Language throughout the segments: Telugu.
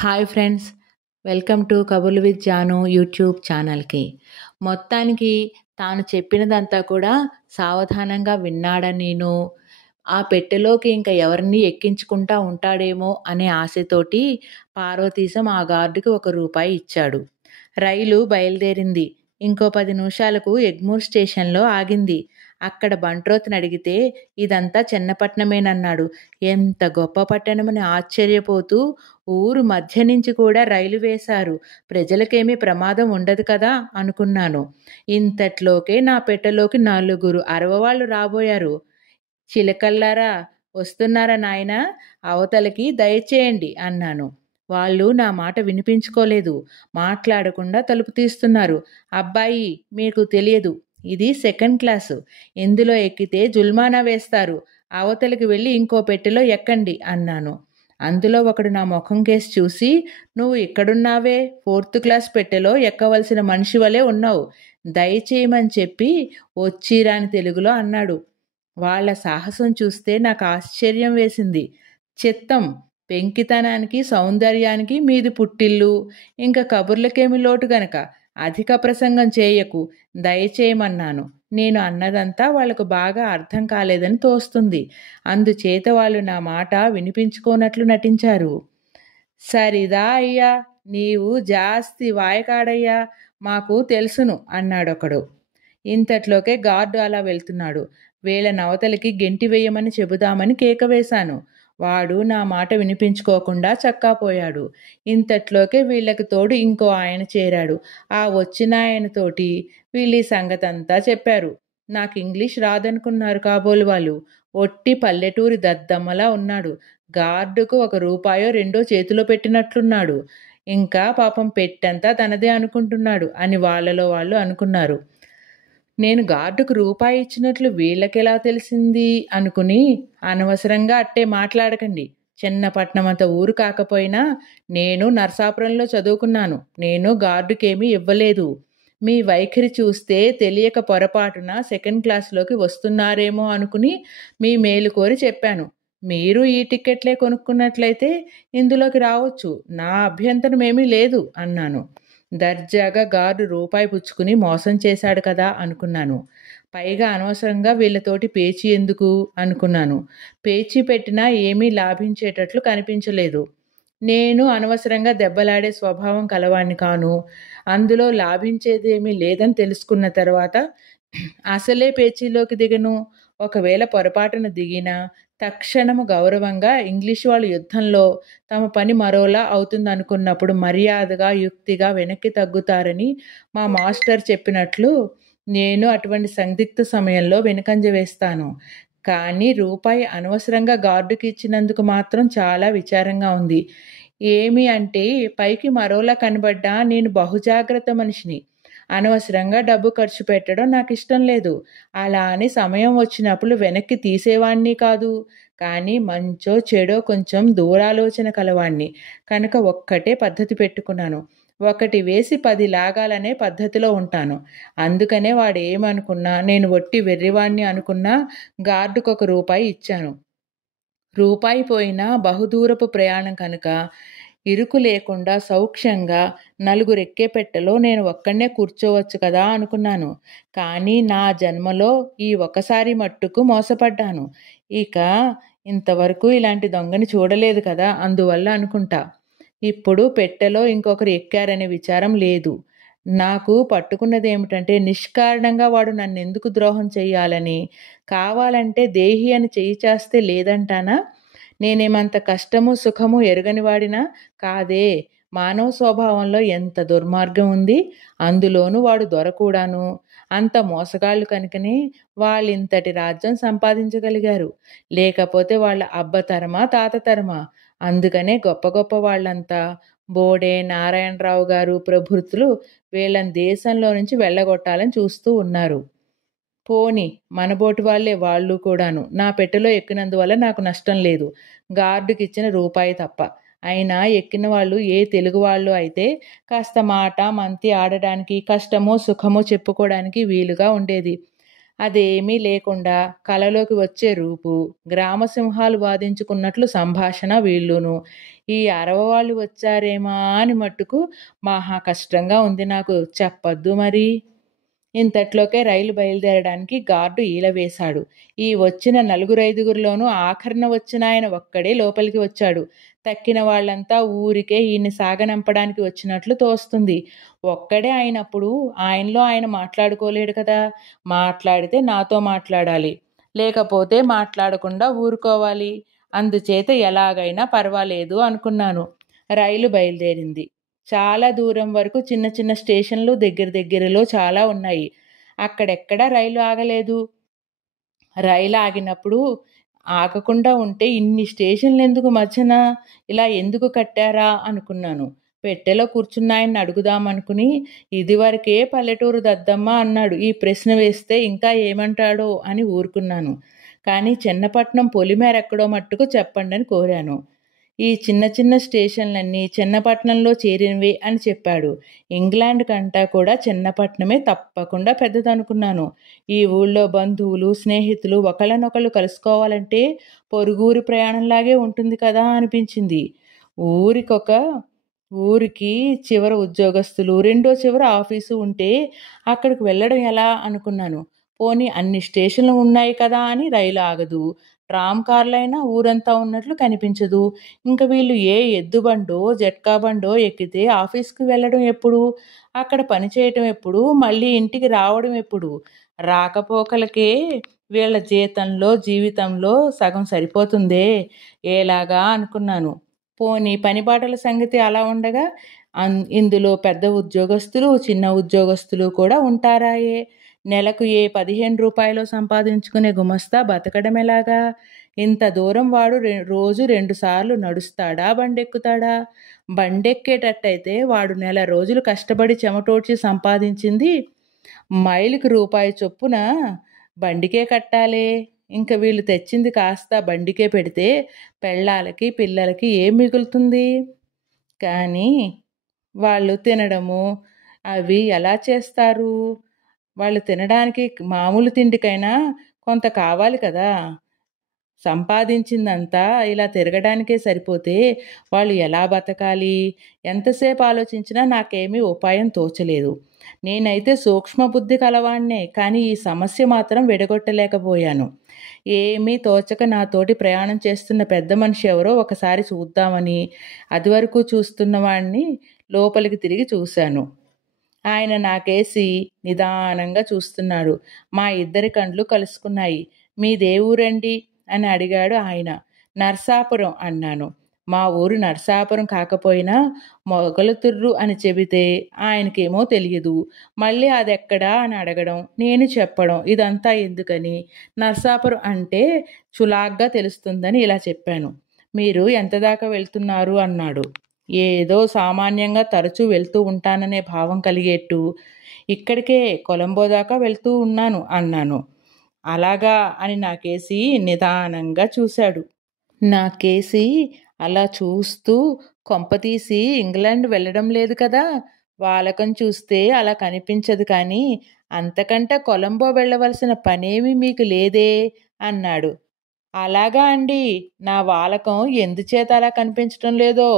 హాయ్ ఫ్రెండ్స్, వెల్కమ్ టు కబుర్లు విత్ జాను యూట్యూబ్ ఛానల్కి. మొత్తానికి తాను చెప్పినదంతా కూడా సావధానంగా విన్నాడని నేను ఆ పెట్టెలోకి ఇంకా ఎవరిని ఎక్కించుకుంటా ఉంటాడేమో అనే ఆశతోటి పార్వతీశం ఆ గార్డుకి ₹1 ఇచ్చాడు. రైలు బయలుదేరింది. ఇంకో 10 నిమిషాలకు ఎగ్మూర్ స్టేషన్లో ఆగింది. అక్కడ బంట్రోత్ని అడిగితే ఇదంతా చిన్నపట్నమేనన్నాడు. ఎంత గొప్ప పట్టణమని ఆశ్చర్యపోతూ ఊరు మధ్య నుంచి కూడా రైలు వేశారు. ప్రజలకేమీ ప్రమాదం ఉండదు కదా అనుకున్నాను. ఇంతట్లోకే నా పెట్టెలోకి 4 అరవవాళ్ళు రాబోయారు. చిలకల్లారా, వస్తున్నారా నాయనా, అవతలకి దయచేయండి అన్నాను. వాళ్ళు నా మాట వినిపించుకోలేదు. మాట్లాడకుండా తలుపు తీస్తున్నారు. అబ్బాయి, మీకు తెలియదు, ఇది సెకండ్ క్లాసు. ఇందులో ఎక్కితే జుల్మానా వేస్తారు. అవతలికి వెళ్ళి ఇంకో పెట్టెలో ఎక్కండి అన్నాను. అందులో ఒకడు నా ముఖం కేసి చూసి, నువ్వు ఇక్కడున్నావే, 4th క్లాస్ పెట్టెలో ఎక్కవలసిన మనిషి వలె ఉన్నావు, దయచేయమని చెప్పి వచ్చిరాని తెలుగులో అన్నాడు. వాళ్ళ సాహసం చూస్తే నాకు ఆశ్చర్యం వేసింది. చిత్తం, పెంకితనానికి సౌందర్యానికి మీది పుట్టిల్లు, ఇంకా కబుర్లకేమి లోటు గనక అధిక ప్రసంగం చేయకు, దయచేయమన్నాను. నేను అన్నదంతా వాళ్లకు బాగా అర్థం కాలేదని తోస్తుంది. అందుచేత వాళ్ళు నా మాట వినిపించుకోనట్లు నటించారు. సరిదా అయ్యా, నీవు జాస్తి వాయకాడయ్యా, మాకు తెలుసును అన్నాడొకడు. ఇంతట్లోకే గార్డు అలా వెళ్తున్నాడు. వేళ నవతలకి గెంటి వేయమని చెబుదామని కేక వేశాను. వాడు నా మాట వినిపించుకోకుండా చక్కాపోయాడు. ఇంతట్లోకే వీళ్ళకి తోడు ఇంకో ఆయన చేరాడు. ఆ వచ్చిన ఆయనతోటి వీళ్ళు ఈ సంగతంతా చెప్పారు. నాకు ఇంగ్లీష్ రాదనుకున్నారు కాబోలు వాళ్ళు. ఒట్టి పల్లెటూరి దద్దమ్మలా ఉన్నాడు. గార్డుకు ₹1 చేతిలో పెట్టినట్లున్నాడు. ఇంకా పాపం పెట్టంతా తనదే అనుకుంటున్నాడు అని వాళ్ళలో వాళ్ళు అనుకున్నారు. నేను గార్డుకు ₹1 ఇచ్చినట్లు వీళ్ళకెలా తెలిసింది అనుకుని, అనవసరంగా అట్టే మాట్లాడకండి. చిన్నపట్నమంత ఊరు కాకపోయినా నేను నరసాపురంలో చదువుకున్నాను. నేను గార్డుకేమీ ఇవ్వలేదు. మీ వైఖరి చూస్తే తెలియక పొరపాటున సెకండ్ క్లాసులోకి వస్తున్నారేమో అనుకుని మీ మేలు కోరి చెప్పాను. మీరు ఈ టిక్కెట్లే కొనుక్కున్నట్లయితే ఇందులోకి రావచ్చు, నా అభ్యంతరమేమీ లేదు అన్నాను. దర్జాగా గార్డు ₹1 పుచ్చుకుని మోసం చేశాడు కదా అనుకున్నాను. పైగా అనవసరంగా వీళ్ళతోటి పేచీ ఎందుకు అనుకున్నాను. పేచీ పెట్టినా ఏమీ లాభించేటట్లు కనిపించలేదు. నేను అనవసరంగా దెబ్బలాడే స్వభావం కలవాణ్ణి కాను. అందులో లాభించేదేమీ లేదని తెలుసుకున్న తర్వాత అసలే పేచీలోకి దిగను. ఒకవేళ పొరపాటున దిగినా తక్షణము గౌరవంగా ఇంగ్లీషు వాళ్ళు యుద్ధంలో తమ పని మరోలా అవుతుందనుకున్నప్పుడు మర్యాదగా యుక్తిగా వెనక్కి తగ్గుతారని మా మాస్టర్ చెప్పినట్లు నేను అటువంటి సందిగ్ధ సమయంలో వెనుకంజ వేస్తాను. కానీ ₹1 అనవసరంగా గార్డుకి ఇచ్చినందుకు మాత్రం చాలా విచారంగా ఉంది. ఏమి అంటే, పైకి మరోలా కనబడ్డా నేను బహుజాగ్రత్త మనిషిని. అనవసరంగా డబ్బు ఖర్చు పెట్టడం నాకు ఇష్టం లేదు. అలా అని సమయం వచ్చినప్పుడు వెనక్కి తీసేవాణ్ణి కాదు. కానీ మంచో చెడో కొంచెం దూరాలోచన కలవాణ్ణి కనుక ఒక్కటే పద్ధతి పెట్టుకున్నాను. 1 వేసి 10 లాగాలనే పద్ధతిలో ఉంటాను. అందుకనే వాడు ఏమనుకున్నా, నేను ఒట్టి వెర్రివాణ్ణి అనుకున్నా గార్డుకు ₹1 ఇచ్చాను. ₹1 పోయినా బహుదూరపు ప్రయాణం కనుక ఇరుకు లేకుండా సౌఖ్యంగా 4 ఎక్కే పెట్టెలో నేను ఒక్కడే కూర్చోవచ్చు కదా అనుకున్నాను. కానీ నా జన్మలో ఈ ఒక్కసారి మట్టుకు మోసపడ్డాను. ఇక ఇంతవరకు ఇలాంటి దొంగని చూడలేదు కదా, అందువల్ల అనుకుంటా. ఇప్పుడు పెట్టెలో ఇంకొకరు ఎక్కారనే విచారం లేదు. నాకు పట్టుకున్నదేమిటంటే, నిష్కారణంగా వాడు నన్నెందుకు ద్రోహం చెయ్యాలని. కావాలంటే దేహి అని చెయ్యి చేస్తే లేదంటానా? నేనేమంత కష్టము సుఖము ఎరుగనివాడినా కాదే. మానవ స్వభావంలో ఎంత దుర్మార్గం ఉంది. అందులోనూ వాడు దొరకూడాను. అంత మోసగాళ్ళు కనుకనే వాళ్ళింతటి రాజ్యం సంపాదించగలిగారు. లేకపోతే వాళ్ళ అబ్బతరమా తాత తరమా. అందుకనే గొప్ప గొప్ప వాళ్ళంతా, బోడే నారాయణరావు గారు ప్రభృతులు, వీళ్ళని దేశంలో నుంచి వెళ్ళగొట్టాలని చూస్తూ ఉన్నారు. పోని మనబోటి వాళ్ళే వాళ్ళు కూడాను. నా పెట్టెలో ఎక్కినందువల్ల నాకు నష్టం లేదు, గార్డుకి ఇచ్చిన ₹1 తప్ప. అయినా ఎక్కిన వాళ్ళు ఏ తెలుగు వాళ్ళు అయితే కాస్త మాట మంతి ఆడడానికి, కష్టమో సుఖమో చెప్పుకోవడానికి వీలుగా ఉండేది. అదేమీ లేకుండా కలలోకి వచ్చే రూపు, గ్రామసింహాలు వాదించుకున్నట్లు సంభాషణ వీళ్ళును. ఈ అరవవాళ్ళు వచ్చారేమా అని మట్టుకు మహా కష్టంగా ఉంది నాకు, చెప్పొద్దు మరి. ఇంతట్లోకే రైలు బయలుదేరడానికి గార్డు ఈల వేశాడు. ఈ వచ్చిన నలుగురైదుగురిలోనూ ఆఖరణ వచ్చిన ఆయన ఒక్కడే లోపలికి వచ్చాడు. తక్కిన వాళ్ళంతా ఊరికే ఈయన్ని సాగనంపడానికి వచ్చినట్లు తోస్తుంది. ఒక్కడే అయినప్పుడు ఆయనలో ఆయన మాట్లాడుకోలేడు కదా. మాట్లాడితే నాతో మాట్లాడాలి, లేకపోతే మాట్లాడకుండా ఊరుకోవాలి. అందుచేత ఎలాగైనా పర్వాలేదు అనుకున్నాను. రైలు బయలుదేరింది. చాలా దూరం వరకు చిన్న చిన్న స్టేషన్లు దగ్గరలో చాలా ఉన్నాయి. అక్కడెక్కడా రైలు ఆగలేదు. రైలు ఆగినప్పుడు ఆగకుండా ఉంటే ఇన్ని స్టేషన్లు ఎందుకు మధ్యన ఇలా ఎందుకు కట్టారా అనుకున్నాను. పెట్టెలో కూర్చున్నాయన్ని అడుగుదామనుకుని, ఇదివరకే పల్లెటూరు దద్దమ్మ అన్నాడు, ఈ ప్రశ్న వేస్తే ఇంకా ఏమంటాడో అని ఊరుకున్నాను. కానీ చిన్నపట్నం పొలిమేరెక్కడో మట్టుకు చెప్పండి అని కోరాను. ఈ చిన్న చిన్న స్టేషన్లన్నీ చిన్నపట్నంలో చేరినవే అని చెప్పాడు. ఇంగ్లాండ్ కంటా కూడా చిన్నపట్నమే తప్పకుండా పెద్దదనుకున్నాను. ఈ ఊళ్ళో బంధువులు, స్నేహితులు ఒకళ్ళనొకళ్ళు కలుసుకోవాలంటే పొరుగురు ప్రయాణంలాగే ఉంటుంది కదా అనిపించింది. ఊరికి చివర ఉద్యోగస్తులు, రెండో చివర ఆఫీసు ఉంటే అక్కడికి వెళ్ళడం ఎలా అనుకున్నాను. పోనీ అన్ని స్టేషన్లు ఉన్నాయి కదా అని రైలు ఆగదు. ట్రామ్ కార్లైనా ఊరంతా ఉన్నట్లు కనిపించదు. ఇంక వీళ్ళు ఏ ఎద్దుబండో జట్కా బండో ఎక్కితే ఆఫీస్కి వెళ్ళడం ఎప్పుడు, అక్కడ పనిచేయటం ఎప్పుడు, మళ్ళీ ఇంటికి రావడం ఎప్పుడు? రాకపోకలకే వీళ్ళ జీవితంలో సగం సరిపోతుందే ఏలాగా అనుకున్నాను. పోనీ పనిపాటల సంగతి అలా ఉండగా ఇందులో పెద్ద ఉద్యోగస్తులు, చిన్న ఉద్యోగస్తులు కూడా ఉంటారాయే. నెలకు ఏ 15 రూపాయలు సంపాదించుకునే గుమస్తా బతకడం ఎలాగా? ఇంత దూరం వాడు రోజు 2 సార్లు నడుస్తాడా, బండెక్కుతాడా? బండెక్కేటట్టయితే వాడు నెల రోజులు కష్టపడి చెమటోడ్చి సంపాదించింది మైలుకి రూపాయి చొప్పున బండికే కట్టాలే. ఇంక వీళ్ళు తెచ్చింది కాస్త బండికే పెడితే పెళ్ళాలకి పిల్లలకి ఏం మిగులుతుంది? కానీ వాళ్ళు తినడము అవి ఎలా చేస్తారు? వాళ్ళు తినడానికి మామూలు తిండికైనా కొంత కావాలి కదా. సంపాదించిందంతా ఇలా తిరగడానికే సరిపోతే వాళ్ళు ఎలా బతకాలి? ఎంతసేపు ఆలోచించినా నాకేమీ ఉపాయం తోచలేదు. నేనైతే సూక్ష్మబుద్ధి కలవాణ్ణే, కానీ ఈ సమస్య మాత్రం విడగొట్టలేకపోయాను. ఏమీ తోచక నాతోటి ప్రయాణం చేస్తున్న పెద్ద మనిషి ఎవరో ఒకసారి చూద్దామని అదివరకు చూస్తున్న వాణ్ణి లోపలికి తిరిగి చూశాను. ఆయన నాకేసి నిదానంగా చూస్తున్నాడు. మా ఇద్దరి కండ్లు కలుసుకున్నాయి. మీదే ఊరండి అని అడిగాడు ఆయన. నర్సాపురం అన్నాను. మా ఊరు నర్సాపురం కాకపోయినా మొగలుతుర్రు అని చెబితే ఆయనకేమో తెలియదు. మళ్ళీ అదెక్కడా అని అడగడం, నేను చెప్పడం, ఇదంతా ఎందుకని నర్సాపురం అంటే చులాగ్గా తెలుస్తుందని ఇలా చెప్పాను. మీరు ఎంత దాకా వెళ్తున్నారు అన్నాడు. ఏదో సామాన్యంగా తరచూ వెళ్తూ ఉంటాననే భావం కలిగేట్టు, ఇక్కడికే కొలంబో దాకా వెళ్తూ ఉన్నాను అన్నాను. అలాగా అని నాకేసి నిదానంగా చూశాడు. నాకేసి అలా చూస్తూ, కొంపతీసి ఇంగ్లాండ్ వెళ్ళడం లేదు కదా? వాలకం చూస్తే అలా కనిపించదు, కానీ అంతకంటే కొలంబో వెళ్ళవలసిన పనేమీ మీకు లేదే అన్నాడు. అలాగా అండి, నా వాలకం ఎందుచేత అలా కనిపించటం లేదో,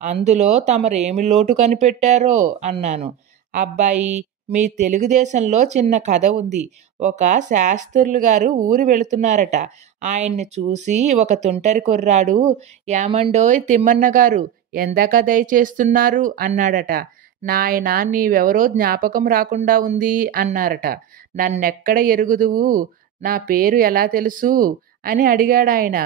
అందులో తమరేమి లోటు కనిపెట్టారో అన్నాను. అబ్బాయి, మీ తెలుగుదేశంలో చిన్న కథ ఉంది. ఒక శాస్త్రులు గారు ఊరు వెళుతున్నారట. ఆయన్ని చూసి ఒక తుంటరి కుర్రాడు, ఏమండోయ్ తిమ్మన్న గారు, ఎందాక దయచేస్తున్నారు అన్నాడట. నాయన, నీవెవరో జ్ఞాపకం రాకుండా ఉంది అన్నారట. నన్నెక్కడ ఎరుగుదువు, నా పేరు ఎలా తెలుసు అని అడిగాడాయన.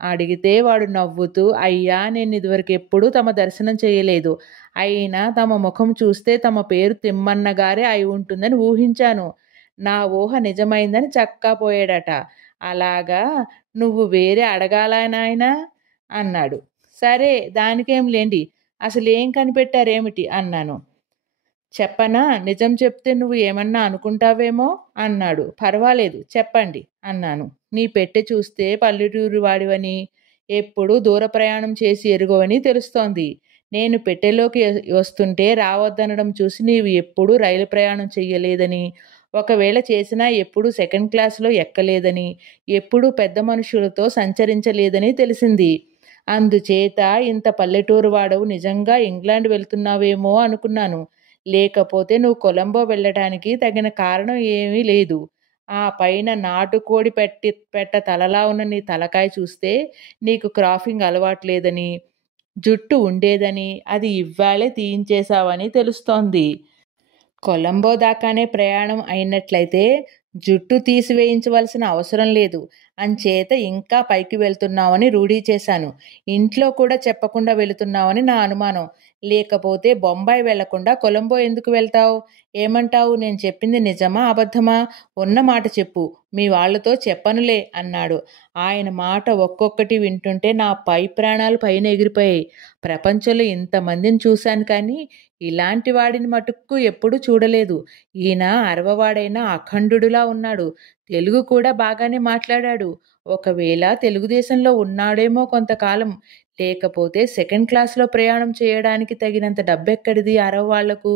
అడిగితే వాడు నవ్వుతూ, అయ్యా, నేను ఇదివరకు ఎప్పుడూ తమ దర్శనం చేయలేదు. అయినా తమ ముఖం చూస్తే తమ పేరు తిమ్మన్న గారే అయి ఉంటుందని ఊహించాను. నా ఊహ నిజమైందని చక్కా పోయాడట. అలాగా, నువ్వు వేరే అడగాలా నాయనా అన్నాడు. సరే, దానికేం లేండి, అసలేం కనిపెట్టారేమిటి అన్నాను. చెప్పనా? నిజం చెప్తే నువ్వు ఏమన్నా అనుకుంటావేమో అన్నాడు. పర్వాలేదు, చెప్పండి అన్నాను. నీ పెట్టె చూస్తే పల్లెటూరు వాడివని, ఎప్పుడూ దూర ప్రయాణం చేసి ఎరుగవని తెలుస్తోంది. నేను పెట్టెలోకి వస్తుంటే రావద్దనడం చూసి నీవు ఎప్పుడూ రైలు ప్రయాణం చెయ్యలేదని, ఒకవేళ చేసినా ఎప్పుడూ సెకండ్ క్లాస్‌లో ఎక్కలేదని, ఎప్పుడూ పెద్ద మనుషులతో సంచరించలేదని తెలిసింది. అందుచేత ఇంత పల్లెటూరు వాడవు నిజంగా ఇంగ్లాండ్ వెళ్తున్నావేమో అనుకున్నాను. లేకపోతే నువ్వు కొలంబో వెళ్ళటానికి తగిన కారణం ఏమీ లేదు. ఆ పైన నాటుకోడి పెట్ట తలలా ఉన్న నీ తలకాయ చూస్తే నీకు క్రాఫింగ్ అలవాటు లేదని, జుట్టు ఉండేదని, అది ఇవ్వాళే తీయించేశావని తెలుస్తోంది. కొలంబో దాకానే ప్రయాణం అయినట్లయితే జుట్టు తీసివేయించవలసిన అవసరం లేదు. అంచేత ఇంకా పైకి వెళ్తున్నావని రూఢీ చేశాను. ఇంట్లో కూడా చెప్పకుండా వెళుతున్నావని నా అనుమానం. లేకపోతే బొంబాయి వెళ్లకుండా కొలంబో ఎందుకు వెళ్తావు? ఏమంటావు? నేను చెప్పింది నిజమా? అబద్ధమా? ఉన్న మాట చెప్పు. మీ వాళ్లతో చెప్పనులే అన్నాడు. ఆయన మాట ఒక్కొక్కటి వింటుంటే నా పై ప్రాణాలు పైన ఎగిరిపోయాయి. ప్రపంచంలో ఇంతమందిని చూశాను కానీ ఇలాంటి వాడిని మటుక్కు ఎప్పుడూ చూడలేదు. ఈయన అరవవాడైనా అఖండుడులా ఉన్నాడు. తెలుగు కూడా బాగానే మాట్లాడాడు. ఒకవేళ తెలుగుదేశంలో ఉన్నాడేమో కొంతకాలం. లేకపోతే సెకండ్ క్లాస్‌లో ప్రయాణం చేయడానికి తగినంత డబ్బెక్కడిది అరవవాళ్లకు?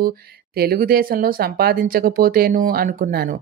తెలుగుదేశంలో సంపాదించకపోతేను అనుకున్నాను.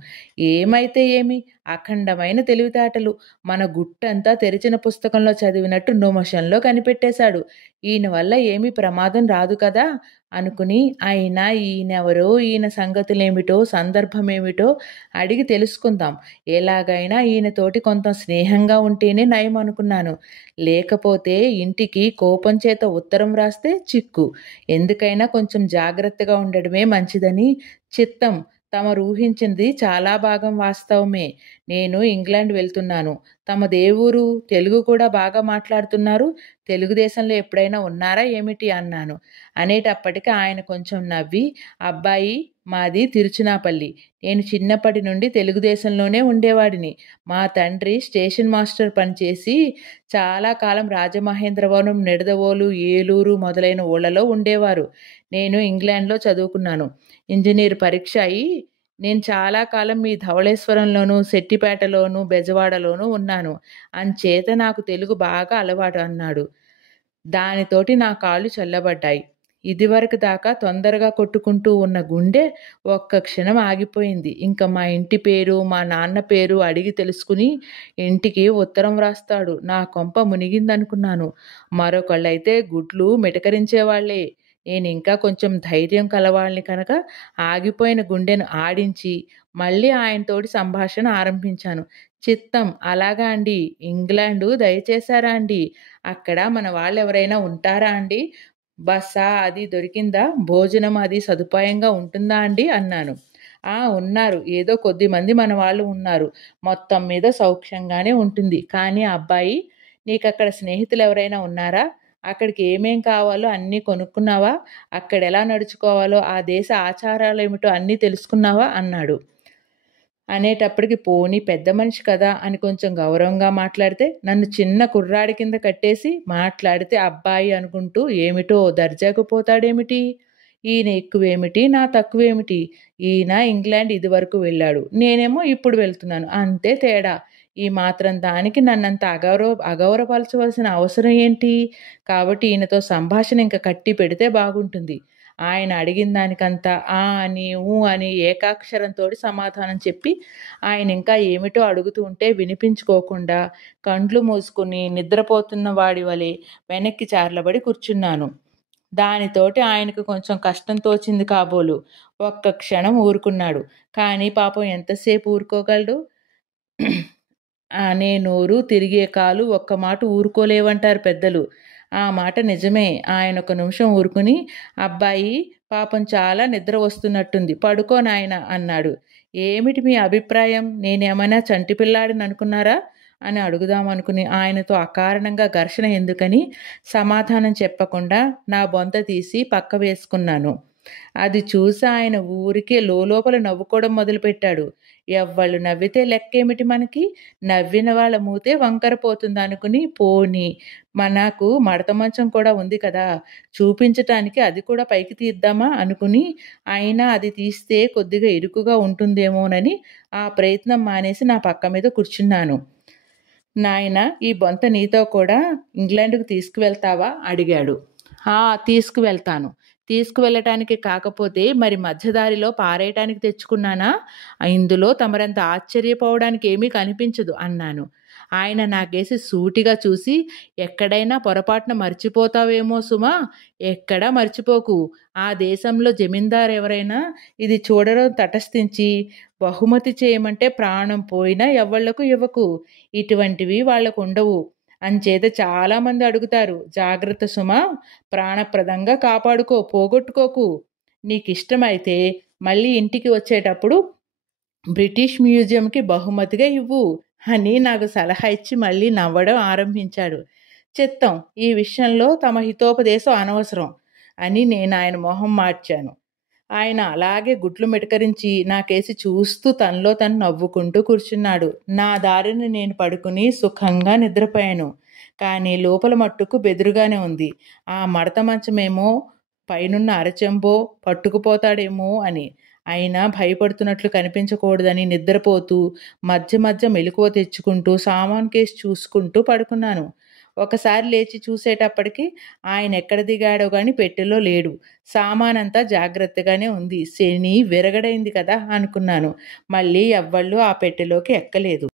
ఏమైతే ఏమి, అఖండమైన తెలివితేటలు. మన గుట్టంతా తెరిచిన పుస్తకంలో చదివినట్టు నిమిషంలో కనిపెట్టేశాడు. ఈయన వల్ల ఏమీ ప్రమాదం రాదు కదా అనుకుని, అయినా ఈయనెవరో, ఈయన సంగతులేమిటో, సందర్భమేమిటో అడిగి తెలుసుకుందాం. ఎలాగైనా ఈయనతోటి కొంత స్నేహంగా ఉంటేనే నయం అనుకున్నాను. లేకపోతే ఇంటికి కోపం చేత ఉత్తరం రాస్తే చిక్కు. ఎందుకైనా కొంచెం జాగ్రత్తగా ఉండడమే మంచిదని చిత్తం. తమరూహించింది చాలా భాగం వాస్తవమే. నేను ఇంగ్లాండ్ వెళ్తున్నాను. తమదేవూరు? తెలుగు కూడా బాగా మాట్లాడుతున్నారు. తెలుగుదేశంలో ఎప్పుడైనా ఉన్నారా ఏమిటి అన్నాను. అనేటప్పటికి ఆయన కొంచెం నవ్వి, అబ్బాయి మాది తిరుచునాపల్లి. నేను చిన్నప్పటి నుండి తెలుగుదేశంలోనే ఉండేవాడిని. మా తండ్రి స్టేషన్ మాస్టర్ పనిచేసి చాలా కాలం రాజమహేంద్రవరం, నిడదవోలు, ఏలూరు మొదలైన ఊళ్ళలో ఉండేవారు. నేను ఇంగ్లాండ్లో చదువుకున్నాను. ఇంజనీర్ పరీక్ష అయి నేను చాలా కాలం మీ ధవళేశ్వరంలోనూ, శెట్టిపేటలోనూ, బెజవాడలోనూ ఉన్నాను. అంచేత నాకు తెలుగు బాగా అలవాటు అన్నాడు. దానితోటి నా కాళ్ళు చల్లబడ్డాయి. ఇదివరకు దాకా తొందరగా కొట్టుకుంటూ ఉన్న గుండె ఒక్క క్షణం ఆగిపోయింది. ఇంక మా ఇంటి పేరు, మా నాన్న పేరు అడిగి తెలుసుకుని ఇంటికి ఉత్తరం వ్రాస్తాడు. నా కొంప మునిగిందనుకున్నాను. మరొకళ్ళైతే గుడ్లు మిటకరించేవాళ్లే. నేనింకా కొంచెం ధైర్యం కలవాణ్ణి కనుక ఆగిపోయిన గుండెను ఆడించి మళ్ళీ ఆయనతోటి సంభాషణ ఆరంభించాను. చిత్తం. అలాగా అండి. ఇంగ్లాండు దయచేశారా అండి? అక్కడ మన వాళ్ళెవరైనా ఉంటారా అండి? బస అది దొరికిందా? భోజనం అది సదుపాయంగా ఉంటుందా అండి అన్నాను. ఉన్నారు. ఏదో కొద్దిమంది మన వాళ్ళు ఉన్నారు. మొత్తం మీద సౌఖ్యంగానే ఉంటుంది. కానీ అబ్బాయి, నీకక్కడ స్నేహితులు ఎవరైనా ఉన్నారా? అక్కడికి ఏమేం కావాలో అన్నీ కొనుక్కున్నావా? అక్కడెలా నడుచుకోవాలో, ఆ దేశ ఆచారాలేమిటో అన్నీ తెలుసుకున్నావా అన్నాడు. అనేటప్పటికి పోనీ పెద్ద మనిషి కదా అని కొంచెం గౌరవంగా మాట్లాడితే, నన్ను చిన్న కుర్రాడి కింద కట్టేసి మాట్లాడితే అబ్బాయి అనుకుంటూ ఏమిటో దర్జాకు పోతాడేమిటి? ఈయన ఎక్కువేమిటి, నా తక్కువేమిటి? ఈయన ఇంగ్లాండ్ ఇదివరకు వెళ్ళాడు. నేనేమో ఇప్పుడు వెళ్తున్నాను. అంతే తేడా. ఈ మాత్రం దానికి నన్నంత అగౌరవపరచవలసిన అవసరం ఏంటి? కాబట్టి ఈయనతో సంభాషణ ఇంక కట్టి పెడితే బాగుంటుంది. ఆయన అడిగిన దానికంతా ఆ అని, ఊ అని ఏకాక్షరంతోటి సమాధానం చెప్పి, ఆయన ఇంకా ఏమిటో అడుగుతూ ఉంటే వినిపించుకోకుండా కండ్లు మూసుకుని నిద్రపోతున్న వాడి వలె వెనక్కి చార్లబడి కూర్చున్నాను. దానితోటి ఆయనకు కొంచెం కష్టం తోచింది కాబోలు. ఒక్క క్షణం ఊరుకున్నాడు. కానీ పాపం ఎంతసేపు ఊరుకోగలడు? అనే నోరు, తిరిగే కాలు ఒక్క మాట ఊరుకోలేవంటారు పెద్దలు. ఆ మాట నిజమే. ఆయన ఒక నిమిషం ఊరుకుని, అబ్బాయి పాపం చాలా నిద్ర వస్తున్నట్టుంది, పడుకో నాయనా అన్నాడు. ఏమిటి మీ అభిప్రాయం? నేనేమైనా చంటి పిల్లాడిని అనుకున్నారా అని అడుగుదామనుకుని ఆయనతో అకారణంగా ఘర్షణ ఎందుకని సమాధానం చెప్పకుండా నా బొంత తీసి పక్క వేసుకున్నాను. అది చూసి ఆయన ఊరికే లోలోపల నవ్వుకోవడం మొదలుపెట్టాడు. ఎవ్వళ్ళు నవ్వితే లెక్కేమిటి మనకి? నవ్విన వాళ్ళ మూతే వంకర పోతుంది అనుకుని, పోనీ మనకు మడత మంచం కూడా ఉంది కదా, చూపించటానికి అది కూడా పైకి తీద్దామా అనుకుని, అయినా అది తీస్తే కొద్దిగా ఇరుకుగా ఉంటుందేమోనని ఆ ప్రయత్నం మానేసి నా పక్క మీద కూర్చున్నాను. నాయనా, ఈ బొంత నీతో కూడా ఇంగ్లాండ్‌కు తీసుకువెళ్తావా అడిగాడు. తీసుకువెళ్తాను. తీసుకువెళ్ళటానికి కాకపోతే మరి మధ్యదారిలో పారేయటానికి తెచ్చుకున్నానా? ఇందులో తమరంత ఆశ్చర్యపోవడానికి ఏమీ కనిపించదు అన్నాను. ఆయన నాకేసి సూటిగా చూసి, ఎక్కడైనా పొరపాటున మర్చిపోతావేమో సుమా, ఎక్కడా మర్చిపోకు. ఆ దేశంలో జమీందారు ఎవరైనా ఇది చూడడం తటస్థించి బహుమతి చేయమంటే ప్రాణం పోయినా ఎవ్వళ్లకు ఇవ్వకు. ఇటువంటివి వాళ్లకు ఉండవు. అంచేత చాలామంది అడుగుతారు. జాగ్రత్త సుమా, ప్రాణప్రదంగా కాపాడుకో, పోగొట్టుకోకు. నీకిష్టమైతే మళ్ళీ ఇంటికి వచ్చేటప్పుడు బ్రిటిష్ మ్యూజియంకి బహుమతిగా ఇవ్వు అని నాకు సలహా ఇచ్చి మళ్ళీ నవ్వడం ఆరంభించాడు. చిత్తం, ఈ విషయంలో తమ హితోపదేశం అనవసరం అని నేను ఆయన మొహం మార్చాను. ఆయన అలాగే గుడ్లు మిటకరించి నాకేసి చూస్తూ తనలో తను నవ్వుకుంటూ కూర్చున్నాడు. నా దారిని నేను పడుకుని సుఖంగా నిద్రపోయాను. కానీ లోపల మట్టుకు బెదురుగానే ఉంది. ఆ మడత మంచమేమో పైనున్న అరచెంబో పట్టుకుపోతాడేమో అని. అయినా భయపడుతున్నట్లు కనిపించకూడదని నిద్రపోతూ మధ్య మధ్య మెలకువ తెచ్చుకుంటూ సామాన్ కేసు చూసుకుంటూ పడుకున్నాను. ఒకసారి లేచి చూసేటప్పటికి ఆయన ఎక్కడ దిగాడో గాని పెట్టెలో లేడు. సామానంతా జాగ్రత్తగానే ఉంది. శని విరగడైంది కదా అనుకున్నాను. మళ్ళీ ఎవ్వళ్ళు ఆ పెట్టెలోకి ఎక్కలేదు.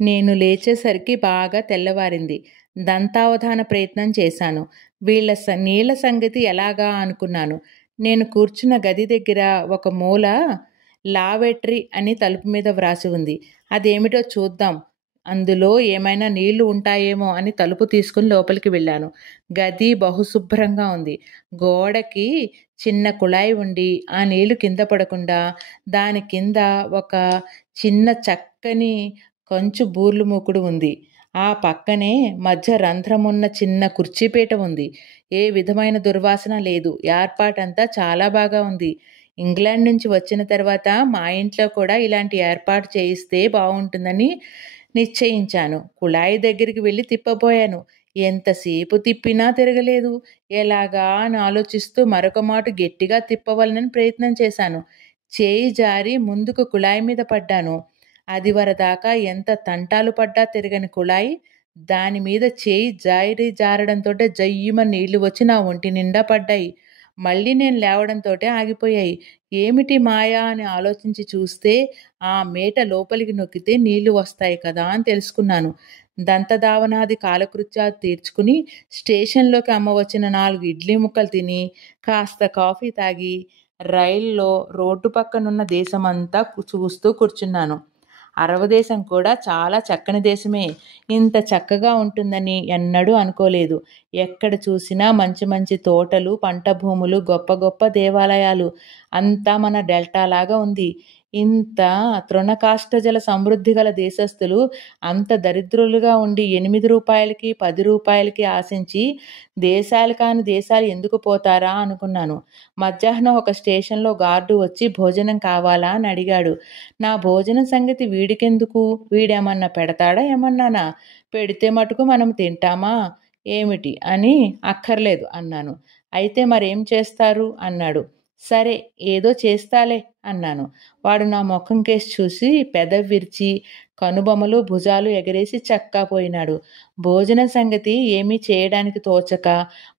నేను లేచేసరికి బాగా తెల్లవారింది. దంతావధాన ప్రయత్నం చేశాను. వీళ్ళ నీళ్ల సంగతి ఎలాగా అనుకున్నాను. నేను కూర్చున్న గది దగ్గర ఒక మూల లావెట్రీ అని తలుపు మీద వ్రాసి ఉంది. అదేమిటో చూద్దాం, అందులో ఏమైనా నీళ్లు ఉంటాయేమో అని తలుపు తీసుకుని లోపలికి వెళ్ళాను. గది బహుశుభ్రంగా ఉంది. గోడకి చిన్న కుళాయి ఉండి ఆ నీళ్లు కింద పడకుండా దాని కింద ఒక చిన్న చక్కని కంచు బూర్లు మూకుడు ఉంది. ఆ పక్కనే మధ్య రంధ్రమున్న చిన్న కుర్చీపీట ఉంది. ఏ విధమైన దుర్వాసన లేదు. ఏర్పాటంతా చాలా బాగా ఉంది. ఇంగ్లాండ్ నుంచి వచ్చిన తర్వాత మా ఇంట్లో కూడా ఇలాంటి ఏర్పాటు చేయిస్తే బాగుంటుందని నిశ్చయించాను. కుళాయి దగ్గరికి వెళ్ళి తిప్పబోయాను. ఎంతసేపు తిప్పినా తిరగలేదు. ఎలాగా అని ఆలోచిస్తూ మరొక మాటు గట్టిగా తిప్పవలనని ప్రయత్నం చేశాను. చేయి జారి ముందుకు కుళాయి మీద పడ్డాను. అది వరదాకా ఎంత తంటాలు పడ్డా తిరగని కుళాయి దాని మీద చేయి జారడంతో జయ్యమని నీళ్లు వచ్చి నా ఒంటి నిండా పడ్డాయి. మళ్ళీ నేను లేవడంతో ఆగిపోయాయి. ఏమిటి మాయా అని ఆలోచించి చూస్తే ఆ మేట లోపలికి నొక్కితే నీళ్లు వస్తాయి కదా అని తెలుసుకున్నాను. దంతధావనాది కాలకృత్యాలు తీర్చుకుని స్టేషన్లోకి అమ్మ వచ్చిన 4 ఇడ్లీ ముక్కలు తిని కాస్త కాఫీ తాగి రైల్లో రోడ్డు పక్కనున్న దేశమంతా చూస్తూ కూర్చున్నాను. అరవ దేశం కూడా చాలా చక్కని దేశమే. ఇంత చక్కగా ఉంటుందని ఎన్నడూ అనుకోలేదు. ఎక్కడ చూసినా మంచి మంచి తోటలు, పంట భూములు, గొప్ప గొప్ప దేవాలయాలు. అంతా మన డెల్టాలాగా ఉంది. ఇంత తృణకాష్టజల సమృద్ధి గల దేశస్థులు అంత దరిద్రులుగా ఉండి 8 రూపాయలకి 10 రూపాయలకి ఆశించి దేశాలు కాని దేశాలు ఎందుకు పోతారా అనుకున్నాను. మధ్యాహ్నం ఒక స్టేషన్లో గార్డు వచ్చి భోజనం కావాలా అని అడిగాడు. నా భోజనం సంగతి వీడికెందుకు? వీడేమన్నా పెడతాడా ఏమన్నానా? పెడితే మటుకు మనం తింటామా ఏమిటి అని అక్కర్లేదు అన్నాను. అయితే మరేం చేస్తారు అన్నాడు. సరే ఏదో చేస్తాలే అన్నాను. వాడు నా ముఖం కేసి చూసి పెదవి విరిచి కనుబొమలు భుజాలు ఎగరేసి చక్కా పోయినాడు. భోజనం సంగతి ఏమీ చేయడానికి తోచక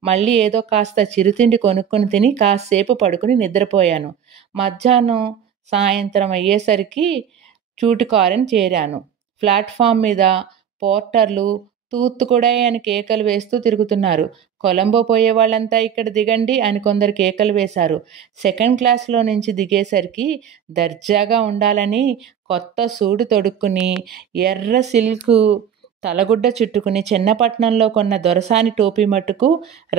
మళ్ళీ ఏదో కాస్త చిరుతిండి కొనుక్కొని తిని కాసేపు పడుకుని నిద్రపోయాను. మధ్యాహ్నం సాయంత్రం అయ్యేసరికి చూటుకారని చేరాను. ప్లాట్ఫామ్ మీద పోర్టర్లు తూత్తుకుడాయ్ అని కేకలు వేస్తూ తిరుగుతున్నారు. కొలంబో పోయే వాళ్ళంతా ఇక్కడ దిగండి అని కొందరు కేకలు వేశారు. సెకండ్ క్లాస్లో నుంచి దిగేసరికి దర్జాగా ఉండాలని కొత్త సూడు తొడుక్కుని ఎర్ర సిల్కు తలగుడ్డ చుట్టుకుని చిన్నపట్నంలో కొన్న దొరసాని టోపీ మట్టుకు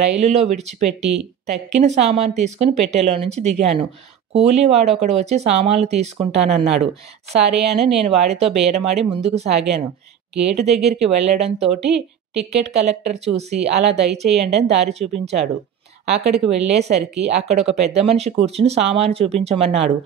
రైలులో విడిచిపెట్టి తక్కిన సామాను తీసుకుని పెట్టెలో నుంచి దిగాను. కూలివాడొకడు వచ్చి సామాన్లు తీసుకుంటానన్నాడు. సరే అని నేను వాడితో బేరమాడి ముందుకు సాగాను. గేటు దగ్గరికి వెళ్లడంతో టికెట్ కలెక్టర్ చూసి అలా దయచేయండి అని దారి చూపించాడు. అక్కడికి వెళ్ళేసరికి అక్కడ ఒక పెద్ద మనిషి కూర్చుని సామాను చూపించమన్నాడు.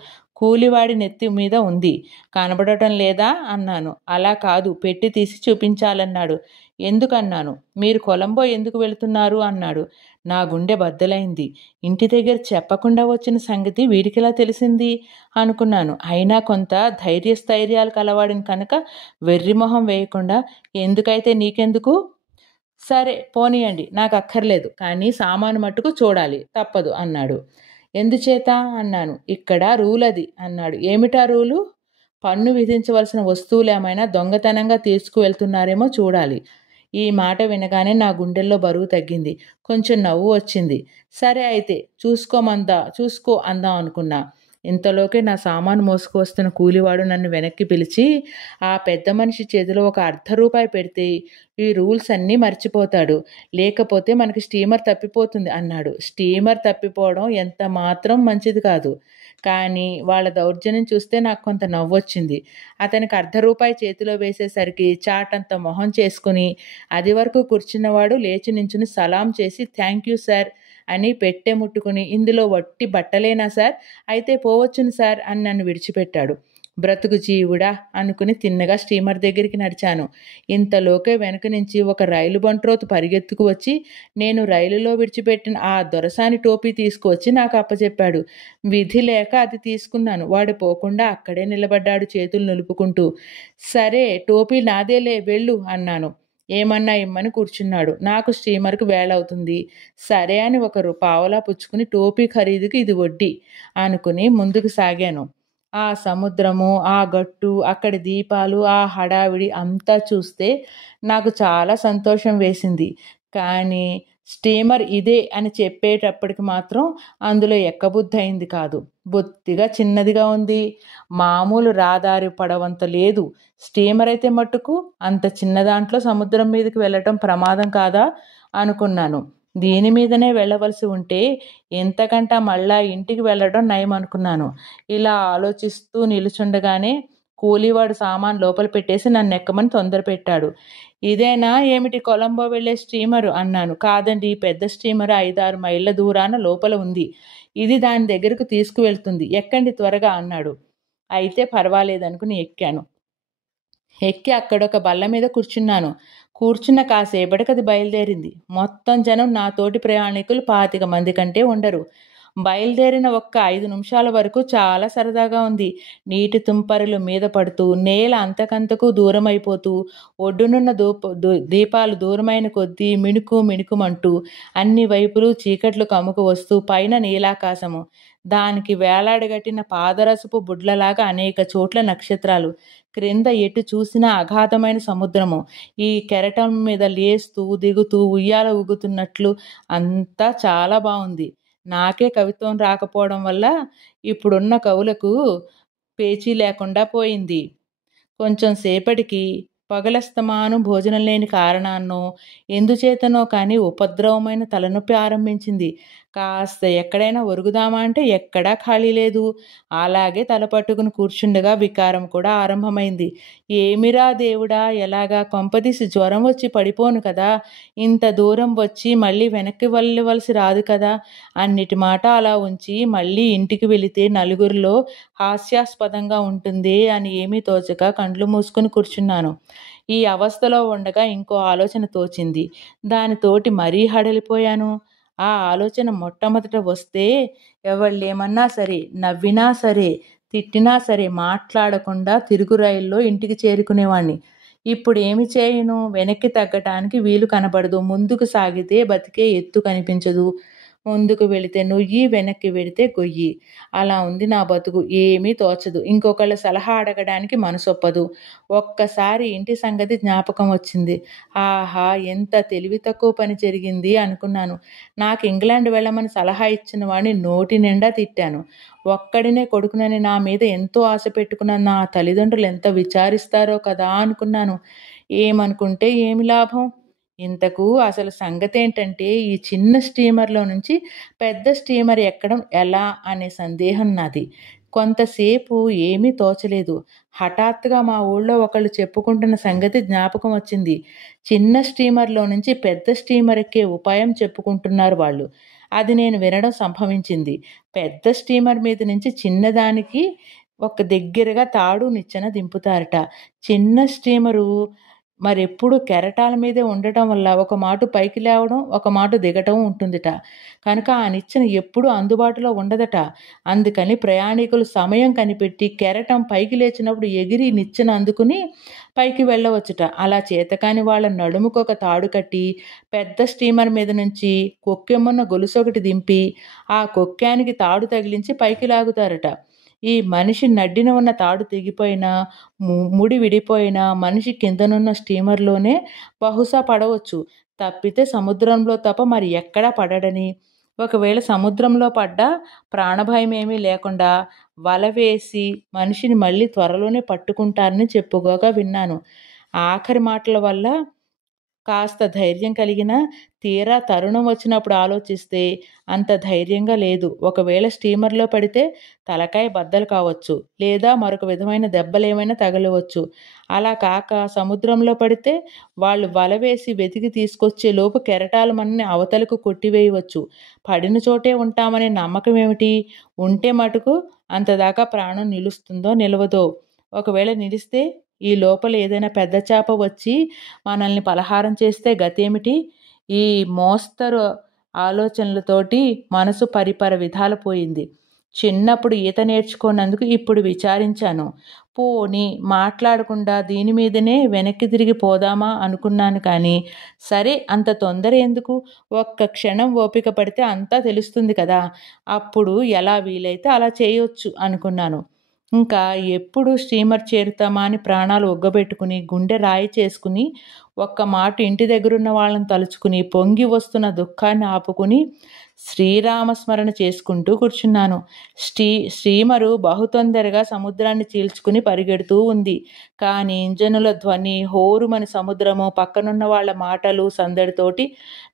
కూలివాడి నెత్తి మీద ఉంది, కనబడటం లేదా అన్నాను. అలా కాదు, పెట్టి తీసి చూపించాలన్నాడు. ఎందుకన్నాను. మీరు కొలంబో ఎందుకు వెళుతున్నారు అన్నాడు. నా గుండె బద్దలైంది. ఇంటి దగ్గర చెప్పకుండా వచ్చిన సంగతి వీడికిలా తెలిసింది అనుకున్నాను. అయినా కొంత ధైర్యస్థైర్యాలు కలవాడిని కనుక వెర్రిమొహం వేయకుండా ఎందుకైతే నీకెందుకు, సరే పోనీయండి, నాకు అక్కర్లేదు, కానీ సామాను మట్టుకు చూడాలి, తప్పదు అన్నాడు. ఎందుచేత అన్నాను. ఇక్కడ రూల్ అది అన్నాడు. ఏమిటా రూలు? పన్ను విధించవలసిన వస్తువులేమైనా దొంగతనంగా తీసుకువెళ్తున్నారేమో చూడాలి. ఈ మాట వినగానే నా గుండెల్లో బరువు తగ్గింది. కొంచెం నవ్వు వచ్చింది. సరే అయితే చూసుకో అందాం అనుకున్నా. ఇంతలోకే నా సామాను మోసుకువస్తున్న కూలివాడు నన్ను వెనక్కి పిలిచి, ఆ పెద్ద మనిషి చేతిలో ఒక ₹1/2 పెడితే ఈ రూల్స్ అన్నీ మర్చిపోతాడు, లేకపోతే మనకి స్టీమర్ తప్పిపోతుంది అన్నాడు. స్టీమర్ తప్పిపోవడం ఎంత మాత్రం మంచిది కాదు. కానీ వాళ్ళ దౌర్జన్యం చూస్తే నాకు కొంత నవ్వొచ్చింది. అతనికి ₹1/2 చేతిలో వేసేసరికి చాటంత మొహం చేసుకుని అది వరకు కూర్చున్నవాడు లేచి నించుని సలాం చేసి థ్యాంక్ యూ సార్ అని పెట్టె ముట్టుకుని, ఇందులో వట్టి బట్టలేనా సార్, అయితే పోవచ్చును సార్ అని నన్ను విడిచిపెట్టాడు. బ్రతుకు జీవుడా అనుకుని తిన్నగా స్టీమర్ దగ్గరికి నడిచాను. ఇంతలోకే వెనక నుంచి ఒక రైలు బంట్రోతు పరిగెత్తుకు వచ్చి నేను రైలులో విడిచిపెట్టిన ఆ దొరసాని టోపీ తీసుకువచ్చి నాకు అప్పచెప్పాడు. విధి లేక అది తీసుకున్నాను. వాడు పోకుండా అక్కడే నిలబడ్డాడు చేతులు నిలుపుకుంటూ. సరే టోపీ నాదేలే వెళ్ళు అన్నాను. ఏమన్నా ఇమ్మని కూర్చున్నాడు. నాకు స్టీమర్కు వేళవుతుంది. సరే అని ₹1 పుచ్చుకుని టోపీ ఖరీదుకి ఇది వడ్డీ అనుకుని ముందుకు సాగాను. ఆ సముద్రము, ఆ గట్టు, అక్కడి దీపాలు, ఆ హడావిడి అంతా చూస్తే నాకు చాలా సంతోషం వేసింది. కానీ స్టీమర్ ఇదే అని చెప్పేటప్పటికి మాత్రం అందులో ఎక్కబుద్ధి అయింది కాదు. బొత్తిగా చిన్నదిగా ఉంది. మామూలు రాదారి పడవంత లేదు. స్టీమర్ అయితే మట్టుకు అంత చిన్న దాంట్లో సముద్రం మీదకి వెళ్ళటం ప్రమాదం కాదా అనుకున్నాను. దీని మీదనే వెళ్ళవలసి ఉంటే ఎంతకంటా మళ్ళా ఇంటికి వెళ్ళడం నయం అనుకున్నాను. ఇలా ఆలోచిస్తూ నిలుచుండగానే కూలీవాడు సామాన్ లోపల పెట్టేసి నన్ను ఎక్కమని తొందర పెట్టాడు. ఇదేనా ఏమిటి కొలంబో వెళ్ళే స్టీమరు అన్నాను. కాదండి, పెద్ద స్టీమరు 5-6 మైళ్ళ దూరాన లోపల ఉంది. ఇది దాని దగ్గరకు తీసుకువెళ్తుంది, ఎక్కండి త్వరగా అన్నాడు. అయితే పర్వాలేదనుకుని ఎక్కాను. ఎక్కి అక్కడొక బల్ల మీద కూర్చున్నాను. కూర్చున్న కాసేపటికి అది బయలుదేరింది. మొత్తం జనం నా తోటి ప్రయాణికులు 25 మంది కంటే ఉండరు. బయలుదేరిన ఒక్క 5 నిమిషాల వరకు చాలా సరదాగా ఉంది. నీటి తుంపరులు మీద పడుతూ, నేల అంతకంతకు దూరమైపోతూ, ఒడ్డునున్న దీపాలు దూరమైన కొద్దీ మిణుకుమంటూ, అన్ని వైపులు చీకట్లు కమ్ముకు వస్తూ, పైన నీలాకాశము, దానికి వేలాడగట్టిన పాదరసపు బుడ్లలాగా అనేక చోట్ల నక్షత్రాలు, క్రింద ఎటు చూసినా అగాధమైన సముద్రము, ఈ కెరటం మీద లేస్తూ దిగుతూ ఉయ్యాల ఊగుతున్నట్లు అంతా చాలా బాగుంది. నాకే కవిత్వం రాకపోవడం వల్ల ఇప్పుడున్న కవులకు పేచీ లేకుండా పోయింది. కొంచెం సేపటికి పగలస్తమానం భోజనం లేని కారణాన్నో ఎందుచేతనో కానీ ఉపద్రవమైన తలనొప్పి ఆరంభించింది. కాస్త ఎక్కడైనా ఒరుగుదామా అంటే ఎక్కడా ఖాళీ లేదు. అలాగే తల పట్టుకుని కూర్చుండగా వికారం కూడా ఆరంభమైంది. ఏమిరా దేవుడా, ఎలాగా, కొంపదీసి జ్వరం వచ్చి పడిపోను కదా, ఇంత దూరం వచ్చి మళ్ళీ వెనక్కి వెళ్ళవలసి రాదు కదా. అన్నిటి మాట అలా ఉంచి మళ్ళీ ఇంటికి వెళితే నలుగురిలో హాస్యాస్పదంగా ఉంటుంది అని ఏమీ తోచక కండ్లు మూసుకుని కూర్చున్నాను. ఈ అవస్థలో ఉండగా ఇంకో ఆలోచన తోచింది. దానితోటి మరీ హడలిపోయాను. ఆ ఆలోచన మొట్టమొదట వస్తే ఎవళ్ళేమన్నా సరే, నవ్వినా సరే, తిట్టినా సరే మాట్లాడకుండా తిరుగు రైల్లో ఇంటికి చేరుకునేవాణ్ణి. ఇప్పుడు ఏమి చేయను? వెనక్కి తగ్గటానికి వీలు కనబడదు. ముందుకు సాగితే బతికే ఎత్తు కనిపించదు. ముందుకు వెళితే నొయ్యి, వెనక్కి వెళితే గొయ్యి. అలా ఉంది నా బతుకు. ఏమీ తోచదు. ఇంకొకళ్ళ సలహా అడగడానికి మనసొప్పదు. ఒక్కసారి ఇంటి సంగతి జ్ఞాపకం వచ్చింది. ఆహా, ఎంత తెలివి తక్కువ పని జరిగింది అనుకున్నాను. నాకు ఇంగ్లాండ్ వెళ్ళమని సలహా ఇచ్చిన వాడిని నోటి నిండా తిట్టాను. ఒక్కడినే కొడుకునని నా మీద ఎంతో ఆశ పెట్టుకున్న నా తల్లిదండ్రులు ఎంత విచారిస్తారో కదా అనుకున్నాను. ఏమనుకుంటే ఏమి లాభం? ఇంతకు అసలు సంగతేంటంటే, ఈ చిన్న స్టీమర్లో నుంచి పెద్ద స్టీమర్ ఎక్కడం ఎలా అనే సందేహం నాది. కొంతసేపు ఏమీ తోచలేదు. హఠాత్తుగా మా ఊళ్ళో ఒకళ్ళు చెప్పుకుంటున్న సంగతి జ్ఞాపకం వచ్చింది. చిన్న స్టీమర్లో నుంచి పెద్ద స్టీమర్ ఎక్కే ఉపాయం చెప్పుకుంటున్నారు వాళ్ళు. అది నేను వినడం సంభవించింది. పెద్ద స్టీమర్ మీద నుంచి చిన్నదానికి ఒక దగ్గరగా తాడు నిచ్చెన దింపుతారట. చిన్న స్టీమరు మరెప్పుడు కెరటాల మీదే ఉండటం వల్ల ఒక మాటు పైకి లేవడం, ఒక మాటు దిగటం ఉంటుందిట. కనుక ఆ నిచ్చెన ఎప్పుడూ అందుబాటులో ఉండదట. అందుకని ప్రయాణికులు సమయం కనిపెట్టి కెరటం పైకి లేచినప్పుడు ఎగిరి నిచ్చెన అందుకుని పైకి వెళ్ళవచ్చుట. అలా చేతకాని వాళ్ళ నడుముకొక తాడు కట్టి పెద్ద స్టీమర్ మీద నుంచి కొక్కెమున్న గొలుసొకటి దింపి ఆ కొక్కానికి తాడు తగిలించి పైకి లాగుతారట. ఈ మనిషి నడ్డిన ఉన్న తాడు తెగిపోయినా, ముడి విడిపోయినా మనిషి కిందనున్న స్టీమర్లోనే బహుశా పడవచ్చు. తప్పితే సముద్రంలో తప్ప మరి ఎక్కడా పడడని, ఒకవేళ సముద్రంలో పడ్డా ప్రాణభయమేమీ లేకుండా వల వేసి మనిషిని మళ్ళీ త్వరలోనే పట్టుకుంటారని చెప్పుకోగా విన్నాను. ఆఖరి మాటల వల్ల కాస్త ధైర్యం కలిగినా తీరా తరుణం వచ్చినప్పుడు ఆలోచిస్తే అంత ధైర్యంగా లేదు. ఒకవేళ స్టీమర్లో పడితే తలకాయ బద్దలు కావచ్చు, లేదా మరొక విధమైన దెబ్బలేమైనా తగలవచ్చు. అలా కాక సముద్రంలో పడితే వాళ్ళు వల వేసి వెతికి తీసుకొచ్చే లోపు కెరటాలు మనని అవతలకు కొట్టివేయవచ్చు. పడిన చోటే ఉంటామనే నమ్మకం ఏమిటి? ఉంటే మటుకు అంతదాకా ప్రాణం నిలుస్తుందో నిలవదో? ఒకవేళ నిలిస్తే ఈ లోపల ఏదైనా పెద్ద చేప వచ్చి మనల్ని పలహారం చేస్తే గతేమిటి? ఈ మోస్తరు ఆలోచనలతోటి మనసు పరిపర విధాల పోయింది. చిన్నప్పుడు ఈత నేర్చుకోనందుకు ఇప్పుడు విచారించాను. పోనీ మాట్లాడకుండా దీని మీదనే వెనక్కి తిరిగి పోదామా అనుకున్నాను కానీ, సరే అంత తొందర ఎందుకు? ఒక్క క్షణం ఓపిక పడితే అంతా తెలుస్తుంది కదా! అప్పుడు ఎలా వీలైతే అలా చేయొచ్చు అనుకున్నాను. ఇంకా ఎప్పుడు స్టీమర్ చేరుతామా అని ప్రాణాలు ఒగ్గబెట్టుకుని, గుండె రాయి చేసుకుని, ఒక్క మాట ఇంటి దగ్గరున్న వాళ్ళని తలుచుకుని, పొంగి వస్తున్న దుఃఖాన్ని ఆపుకుని శ్రీరామస్మరణ చేసుకుంటూ కూర్చున్నాను. స్టీమరు బహుతొందరగా సముద్రాన్ని చీల్చుకుని పరిగెడుతూ ఉంది. కానీ ఇంజనుల ధ్వని, హోరుమని సముద్రము, పక్కనున్న వాళ్ళ మాటలు సందడితోటి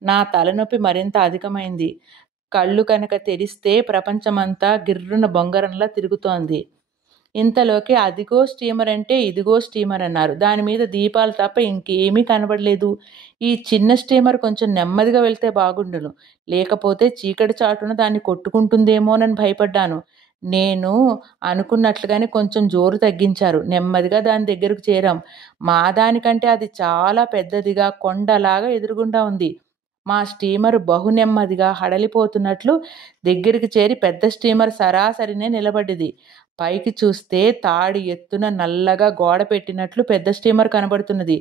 నా తలనొప్పి మరింత అధికమైంది. కళ్ళు కనుక తెరిస్తే ప్రపంచమంతా గిర్రున బొంగరంలా తిరుగుతోంది. ఇంతలోకి అదిగో స్టీమర్ అంటే ఇదిగో స్టీమర్ అన్నారు. దానిమీద దీపాలు తప్ప ఇంకేమీ కనబడలేదు. ఈ చిన్న స్టీమర్ కొంచెం నెమ్మదిగా వెళ్తే బాగుండును. లేకపోతే చీకటి చాటున దాన్ని కొట్టుకుంటుందేమోనని భయపడ్డాను. నేను అనుకున్నట్లుగానే కొంచెం జోరు తగ్గించారు. నెమ్మదిగా దాని దగ్గరకు చేరాం. మా దానికంటే అది చాలా పెద్దదిగా, కొండలాగా ఎదురుగుండా ఉంది. మా స్టీమరు బహు నెమ్మదిగా హడలిపోతున్నట్లు దగ్గరికి చేరి పెద్ద స్టీమర్ సరాసరినే నిలబడ్డది. పైకి చూస్తే తాడి ఎత్తున నల్లగా గోడ పెట్టినట్లు పెద్ద స్టీమర్ కనబడుతున్నది.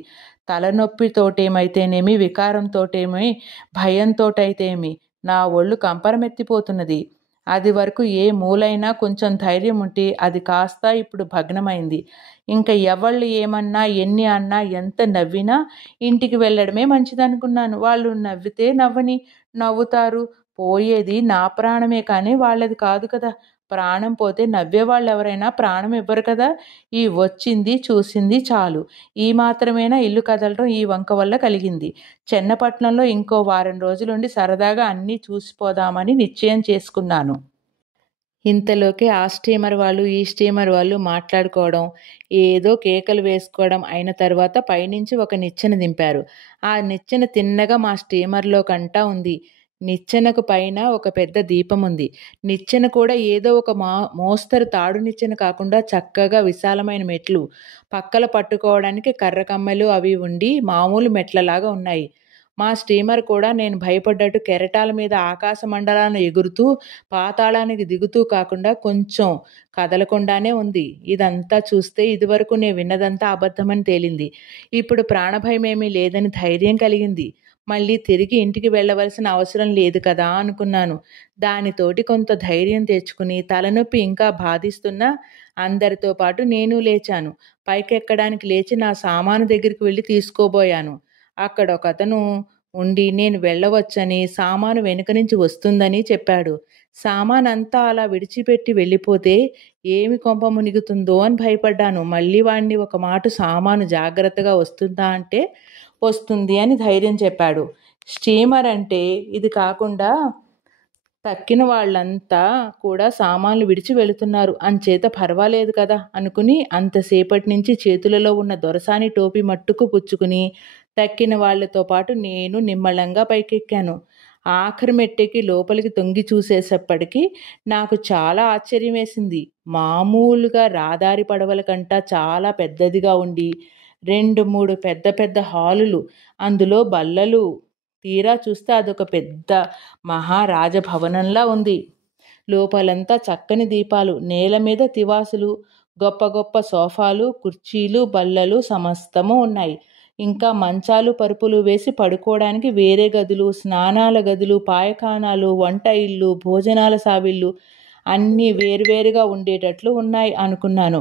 తలనొప్పితోటేమైతేనేమి, వికారంతోటేమి, భయంతోటైతేమి నా ఒళ్ళు కంపరమెత్తిపోతున్నది. అది వరకు ఏ మూలైనా కొంచెం ధైర్యం ఉంటే అది కాస్త ఇప్పుడు భగ్నమైంది. ఇంకా ఎవళ్ళు ఏమన్నా, ఎన్ని అన్నా, ఎంత నవ్వినా ఇంటికి వెళ్ళడమే మంచిదనుకున్నాను. వాళ్ళు నవ్వితే నవ్వని, నవ్వుతారు. పోయేది నా ప్రాణమే కానీ వాళ్ళది కాదు కదా! ప్రాణం పోతే నవ్వేవాళ్ళు ఎవరైనా ప్రాణం ఇవ్వరు కదా! ఈ వచ్చింది చూసింది చాలు. ఈ మాత్రమేనా ఇల్లు కదలడం ఈ వంక వల్ల కలిగింది. చెన్నపట్నంలో ఇంకో వారం రోజులుండి సరదాగా అన్నీ చూసిపోదామని నిశ్చయం చేసుకున్నాను. ఇంతలోకి ఆ స్టీమర్ వాళ్ళు, ఈ స్టీమర్ వాళ్ళు మాట్లాడుకోవడం, ఏదో కేకలు వేసుకోవడం అయిన తర్వాత పైనుంచి ఒక నిచ్చెన దింపారు. ఆ నిచ్చెన తిన్నగా మా స్టీమర్లో కంటా ఉంది. నిచ్చెనకు పైన ఒక పెద్ద దీపం ఉంది. నిచ్చెన కూడా ఏదో ఒక మోస్తరు తాడు నిచ్చెన కాకుండా చక్కగా విశాలమైన మెట్లు, పక్కల పట్టుకోవడానికి కర్ర కమ్మలు అవి ఉండి మామూలు మెట్లలాగా ఉన్నాయి. మా స్టీమర్ కూడా నేను భయపడ్డట్టు కెరటాల మీద ఆకాశ మండలాన్ని ఎగురుతూ పాతాళానికి దిగుతూ కాకుండా కొంచెం కదలకుండానే ఉంది. ఇదంతా చూస్తే ఇదివరకు నేను విన్నదంతా అబద్ధమని తేలింది. ఇప్పుడు ప్రాణభయమేమీ లేదని ధైర్యం కలిగింది. మళ్ళీ తిరిగి ఇంటికి వెళ్ళవలసిన అవసరం లేదు కదా అనుకున్నాను. దానితోటి కొంత ధైర్యం తెచ్చుకుని తలనొప్పి ఇంకా బాధిస్తున్నా అందరితో పాటు నేను లేచాను. పైకెక్కడానికి లేచి నా సామాను దగ్గరికి వెళ్ళి తీసుకోబోయాను. అక్కడొకతను ఉండి నేను వెళ్ళవచ్చని, సామాను వెనుక నుంచి వస్తుందని చెప్పాడు. సామానంతా అలా విడిచిపెట్టి వెళ్ళిపోతే ఏమి కొంప మునిగుతుందో అని భయపడ్డాను. మళ్ళీ వాణ్ణి ఒక మాట సామాను జాగ్రత్తగా వస్తుందా అంటే వస్తుంది అని ధైర్యం చెప్పాడు. స్టీమర్ అంటే ఇది కాకుండా తక్కిన వాళ్ళంతా కూడా సామాన్లు విడిచి వెళుతున్నారు అంచేత పర్వాలేదు కదా అనుకుని అంతసేపటి నుంచి చేతులలో ఉన్న దొరసాని టోపీ మట్టుకు పుచ్చుకుని తక్కిన వాళ్లతో పాటు నేను నిమ్మళంగా పైకెక్కాను. ఆఖరి మెట్టెక్కి లోపలికి తొంగి చూసేసప్పటికి నాకు చాలా ఆశ్చర్యం వేసింది. మామూలుగా రాదారి పడవల కంటా చాలా పెద్దదిగా ఉండి 2, 3 పెద్ద పెద్ద హాలులు, అందులో బల్లలు. తీరా చూస్తే అదొక పెద్ద మహారాజభవనంలా ఉంది. లోపలంతా చక్కని దీపాలు, నేల మీద తివాసులు, గొప్ప గొప్ప సోఫాలు, కుర్చీలు, బల్లలు సమస్తము ఉన్నాయి. ఇంకా మంచాలు, పరుపులు వేసి పడుకోవడానికి వేరే గదులు, స్నానాల గదులు, పాయఖానాలు, వంట ఇల్లు, భోజనాల సావిళ్ళు అన్నీ వేరువేరుగా ఉండేటట్లు ఉన్నాయి అనుకున్నాను.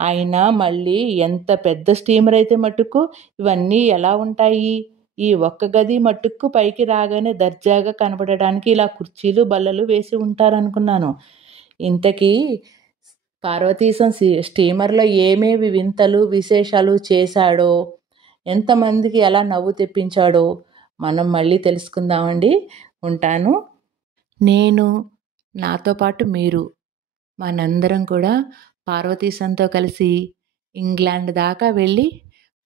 అయినా మళ్ళీ ఎంత పెద్ద స్టీమర్ అయితే మట్టుకు ఇవన్నీ ఎలా ఉంటాయి? ఈ ఒక్క గది మట్టుకు పైకి రాగానే దర్జాగా కనబడడానికి ఇలా కుర్చీలు, బల్లలు వేసి ఉంటారనుకున్నాను. ఇంతకీ పార్వతీశం స్టీమర్లో ఏమేమి వింతలు, విశేషాలు చేశాడో, ఎంతమందికి ఎలా నవ్వు తెప్పించాడో మనం మళ్ళీ తెలుసుకుందామండి. ఉంటాను. నేను, నాతో పాటు మీరు, మనందరం కూడా పార్వతీశంతో కలిసి ఇంగ్లాండ్ దాకా వెళ్ళి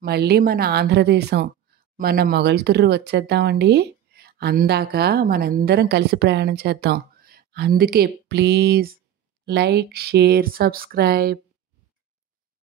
మళ్ళీ మన ఆంధ్రదేశం, మన మొగల్తూరు వచ్చేద్దామండి. అందాక మనందరం కలిసి ప్రయాణం చేద్దాం. అందుకే ప్లీజ్ లైక్, షేర్, సబ్స్క్రైబ్.